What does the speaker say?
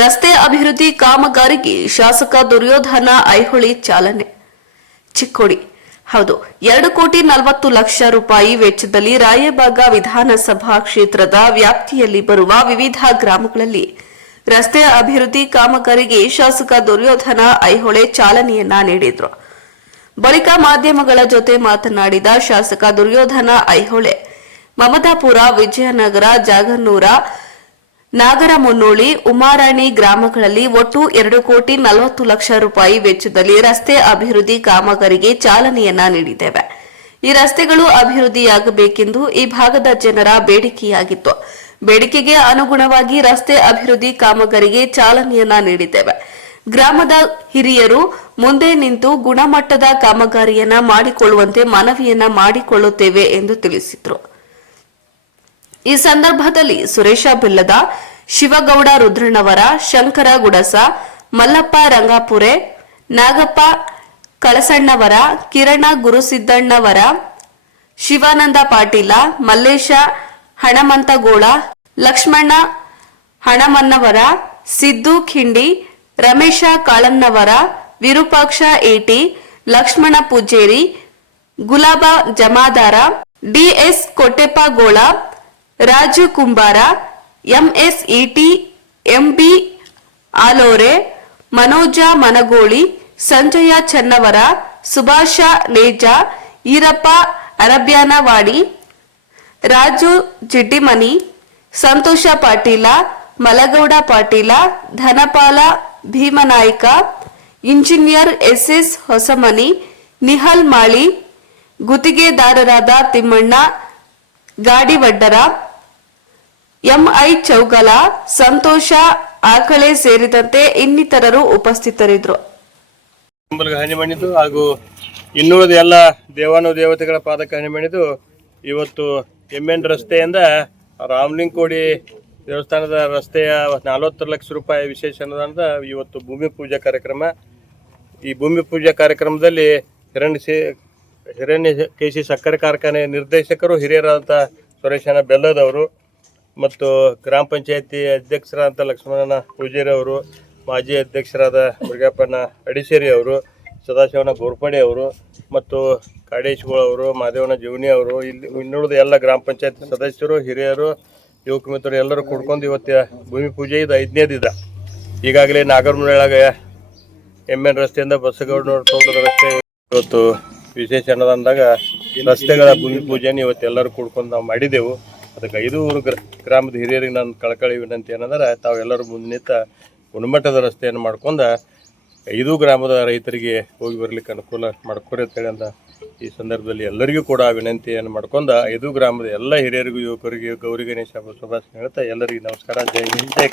ರಸ್ತೆ ಅಭಿವೃದ್ಧಿ ಕಾಮಗಾರಿಗೆ ಶಾಸಕ ದುರ್ಯೋಧನ ಐಹೊಳಿ ಚಾಲನೆ. ಚಿಕ್ಕೋಡಿ. ಹೌದು, ಎರಡು ಕೋಟಿ ನಲವತ್ತು ಲಕ್ಷ ರೂಪಾಯಿ ವೆಚ್ಚದಲ್ಲಿ ರಾಯಬಾಗ ವಿಧಾನಸಭಾ ಕ್ಷೇತ್ರದ ವ್ಯಾಪ್ತಿಯಲ್ಲಿ ಬರುವ ವಿವಿಧ ಗ್ರಾಮಗಳಲ್ಲಿ ರಸ್ತೆ ಅಭಿವೃದ್ಧಿ ಕಾಮಗಾರಿಗೆ ಶಾಸಕ ದುರ್ಯೋಧನ ಐಹೊಳೆ ಚಾಲನೆಯನ್ನ ನೀಡಿದ್ರು. ಬಳಿಕ ಮಾಧ್ಯಮಗಳ ಜೊತೆ ಮಾತನಾಡಿದ ಶಾಸಕ ದುರ್ಯೋಧನ ಐಹೊಳೆ, ಮಮತಾಪುರ, ವಿಜಯನಗರ ಜಾಗನ್ನೂರ ನಾಗರಮುನ್ನೋಳಿ ಉಮಾರಾಣಿ ಗ್ರಾಮಗಳಲ್ಲಿ ಒಟ್ಟು ಎರಡು ಕೋಟಿ ನಲವತ್ತು ಲಕ್ಷ ರೂಪಾಯಿ ವೆಚ್ಚದಲ್ಲಿ ರಸ್ತೆ ಅಭಿವೃದ್ಧಿ ಕಾಮಗಾರಿಗೆ ಚಾಲನೆಯನ್ನ ನೀಡಿದ್ದೇವೆ. ಈ ರಸ್ತೆಗಳು ಅಭಿವೃದ್ಧಿಯಾಗಬೇಕೆಂದು ಈ ಭಾಗದ ಜನರ ಬೇಡಿಕೆಯಾಗಿತ್ತು. ಬೇಡಿಕೆಗೆ ಅನುಗುಣವಾಗಿ ರಸ್ತೆ ಅಭಿವೃದ್ಧಿ ಕಾಮಗಾರಿಗೆ ಚಾಲನೆಯನ್ನ ನೀಡಿದ್ದೇವೆ. ಗ್ರಾಮದ ಹಿರಿಯರು ಮುಂದೆ ನಿಂತು ಗುಣಮಟ್ಟದ ಕಾಮಗಾರಿಯನ್ನ ಮಾಡಿಕೊಳ್ಳುವಂತೆ ಮನವಿಯನ್ನ ಮಾಡಿಕೊಳ್ಳುತ್ತೇವೆ ಎಂದು ತಿಳಿಸಿದರು. ಈ ಸಂದರ್ಭದಲ್ಲಿ Suresh Bellad Shivagouda Rudrannavar Shankar Gudas, Mallappa Rangapure, Nagappa Kalasannavar, Kiran Gurusiddannavar, Shivanand Patil, Mallesh Hanamantagol, Lakshman Hanamannavar, Siddu Khindi, Ramesh Kalannavar, Virupaksha Eti, Lakshman Pujeri, Gulab Jamadar D S Kottappagol Raju Kumbar M S ಇಟಿ M B Alore, Manoj Managoli, Sanjay Channavar, Subhash Neje, Irappa Arabyanavadi, Raju Jiddimani, Santosh Patil, Malagouda Patil, Dhanpal Bhimanaik, engineer S S Hosamani, Nihal Mali, ಗುತ್ತಿಗೆದಾರರಾದ Timmanna Gadivaddar MI Chougala, Santosh, Akale ಸೇರಿದಂತೆ ಇನ್ನಿತರರು ಉಪಸ್ಥಿತರಿದ್ದರು. ಹಾನಿ ಮಾಡಿದ್ದು ಹಾಗೂ ಇನ್ನುಳಿದ ಎಲ್ಲ ದೇವಾನು ದೇವತೆಗಳ ಪಾದಕ್ಕೆ ಹಾನಿ ಮಾಡಿದ್ದು ಇವತ್ತು ಎಂ ಎನ್ ರಸ್ತೆಯಿಂದ ರಾಮಲಿಂಗೋಡಿ ದೇವಸ್ಥಾನದ ರಸ್ತೆಯ ನಲವತ್ತು ಲಕ್ಷ ರೂಪಾಯಿ ವಿಶೇಷ ಅನುದಾನದ ಇವತ್ತು ಭೂಮಿ ಪೂಜಾ ಕಾರ್ಯಕ್ರಮ. ಈ ಭೂಮಿ ಪೂಜಾ ಕಾರ್ಯಕ್ರಮದಲ್ಲಿ ಹಿರಣ್ಯ ಸಿ, ಹಿರಣ್ಯ ಕೇಶಿ ಸಕ್ಕರೆ ಕಾರ್ಖಾನೆ ನಿರ್ದೇಶಕರು ಹಿರಿಯರಾದಂಥ ಸುರೇಶನ ಬೆಲ್ಲದವರು ಮತ್ತು ಗ್ರಾಮ ಪಂಚಾಯತಿ ಅಧ್ಯಕ್ಷರಾದಂಥ ಲಕ್ಷ್ಮಣನ ಪೂಜಾರಿ ಅವರು, ಮಾಜಿ ಅಧ್ಯಕ್ಷರಾದ ಮುರುಗಪ್ಪನ ಅಡಿಸೇರಿ ಅವರು, ಸದಾಶಿವನ ಗೋರ್ಪಡೆ ಅವರು ಮತ್ತು ಕಾಡೇಶ್ಗಳು ಅವರು, ಮಾದೇವನ ಜೀವನಿ ಅವರು, ಇಲ್ಲಿ ಇನ್ನುಳಿದ ಎಲ್ಲ ಗ್ರಾಮ ಪಂಚಾಯತ್ ಸದಸ್ಯರು, ಹಿರಿಯರು, ಯುವಕ ಮಿತ್ರರು ಎಲ್ಲರೂ ಕೂಡ್ಕೊಂಡು ಇವತ್ತು ಭೂಮಿ ಪೂಜೆ ಇದು ಐದನೇದಿದ ಈಗಾಗಲೇ ನಾಗರಮುಳಗ ಎಂ ಎನ್ ರಸ್ತೆಯಿಂದ ತೋಟದ ರಸ್ತೆ ಇವತ್ತು ವಿಶೇಷ ಅನ್ನೋದಂದಾಗ ರಸ್ತೆಗಳ ಭೂಮಿ ಪೂಜೆಯನ್ನು ಇವತ್ತು ಎಲ್ಲರೂ ಕೂಡ್ಕೊಂಡು ನಾವು ಮಾಡಿದೆವು. ಅದಕ್ಕೆ ಐದೂರು ಗ್ರ, ಗ್ರಾಮದ ಹಿರಿಯರಿಗೆ ನಾನು ಕಳಕಳಿ ವಿನಂತಿ ಏನಂದ್ರೆ, ತಾವೆಲ್ಲರೂ ಮುಂದೆ ನಿಂತ ಗುಣಮಟ್ಟದ ರಸ್ತೆಯನ್ನು ಮಾಡ್ಕೊಂಡು ಐದು ಗ್ರಾಮದ ರೈತರಿಗೆ ಹೋಗಿ ಬರ್ಲಿಕ್ಕೆ ಅನುಕೂಲ ಮಾಡ್ಕೊರಿ ಅಂತೇಳಿ ಅಂತ ಈ ಸಂದರ್ಭದಲ್ಲಿ ಎಲ್ಲರಿಗೂ ಕೂಡ ವಿನಂತಿಯನ್ನು ಮಾಡ್ಕೊಂಡು ಐದು ಗ್ರಾಮದ ಎಲ್ಲ ಹಿರಿಯರಿಗೂ, ಯುವಕರಿಗೆ, ಗೌರಿ ಗಣೇಶ ಶುಭಾಶಯ ಹೇಳ್ತಾ ಎಲ್ಲರಿಗೂ ನಮಸ್ಕಾರ. ಜೈ ಹಿಂದ್, ಜೈ